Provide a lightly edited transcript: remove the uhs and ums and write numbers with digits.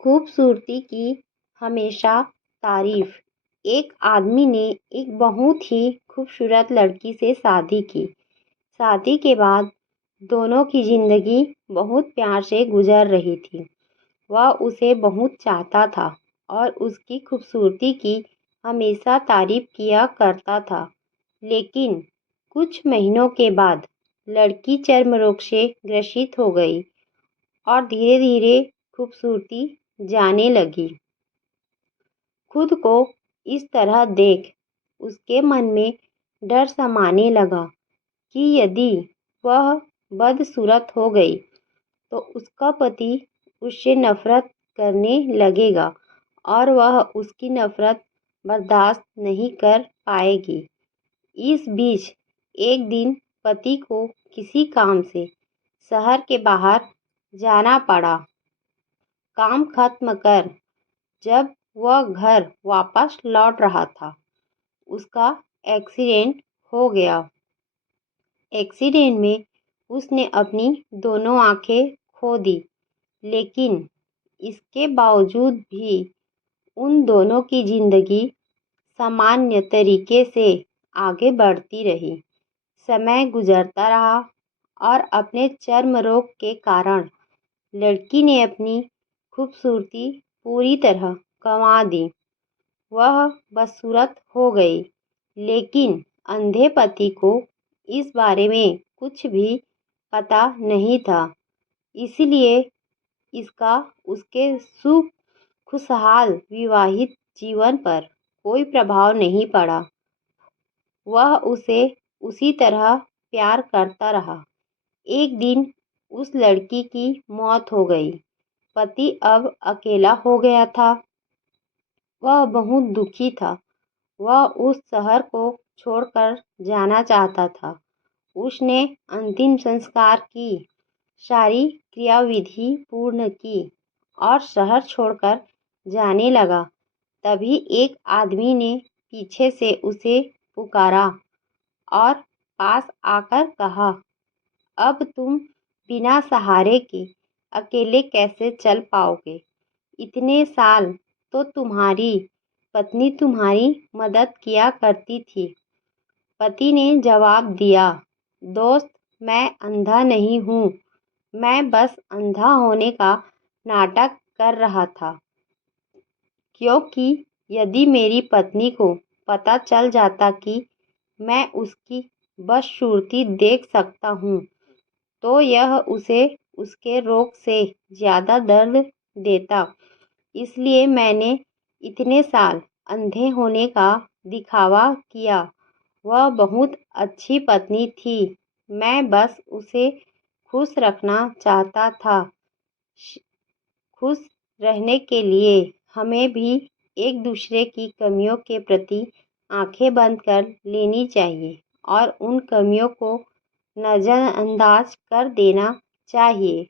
खूबसूरती की हमेशा तारीफ। एक आदमी ने एक बहुत ही खूबसूरत लड़की से शादी की। शादी के बाद दोनों की जिंदगी बहुत प्यार से गुजर रही थी। वह उसे बहुत चाहता था और उसकी खूबसूरती की हमेशा तारीफ किया करता था। लेकिन कुछ महीनों के बाद लड़की चर्म रोग से ग्रसित हो गई और धीरे धीरे खूबसूरती जाने लगी। खुद को इस तरह देख उसके मन में डर समाने लगा कि यदि वह बदसूरत हो गई तो उसका पति उससे नफरत करने लगेगा और वह उसकी नफरत बर्दाश्त नहीं कर पाएगी। इस बीच एक दिन पति को किसी काम से शहर के बाहर जाना पड़ा। काम खत्म कर जब वह घर वापस लौट रहा था, उसका एक्सीडेंट हो गया। एक्सीडेंट में उसने अपनी दोनों आंखें खो दी, लेकिन इसके बावजूद भी उन दोनों की जिंदगी सामान्य तरीके से आगे बढ़ती रही। समय गुजरता रहा और अपने चर्म रोग के कारण लड़की ने अपनी खूबसूरती पूरी तरह गंवा दी। वह बदसूरत हो गई, लेकिन अंधे पति को इस बारे में कुछ भी पता नहीं था। इसलिए इसका उसके सुख खुशहाल विवाहित जीवन पर कोई प्रभाव नहीं पड़ा। वह उसे उसी तरह प्यार करता रहा। एक दिन उस लड़की की मौत हो गई। पति अब अकेला हो गया था। वह बहुत दुखी था। वह उस शहर को छोड़कर जाना चाहता था। उसने अंतिम संस्कार की सारी क्रियाविधि पूर्ण की और शहर छोड़कर जाने लगा। तभी एक आदमी ने पीछे से उसे पुकारा और पास आकर कहा, अब तुम बिना सहारे के अकेले कैसे चल पाओगे? इतने साल तो तुम्हारी पत्नी तुम्हारी मदद किया करती थी। पति ने जवाब दिया, दोस्त, मैं अंधा नहीं हूँ। मैं बस अंधा होने का नाटक कर रहा था, क्योंकि यदि मेरी पत्नी को पता चल जाता कि मैं उसकी बदसूरती देख सकता हूँ, तो यह उसे उसके रोग से ज़्यादा दर्द देता। इसलिए मैंने इतने साल अंधे होने का दिखावा किया। वह बहुत अच्छी पत्नी थी। मैं बस उसे खुश रखना चाहता था। खुश रहने के लिए हमें भी एक दूसरे की कमियों के प्रति आंखें बंद कर लेनी चाहिए और उन कमियों को नज़रअंदाज कर देना चाहिए।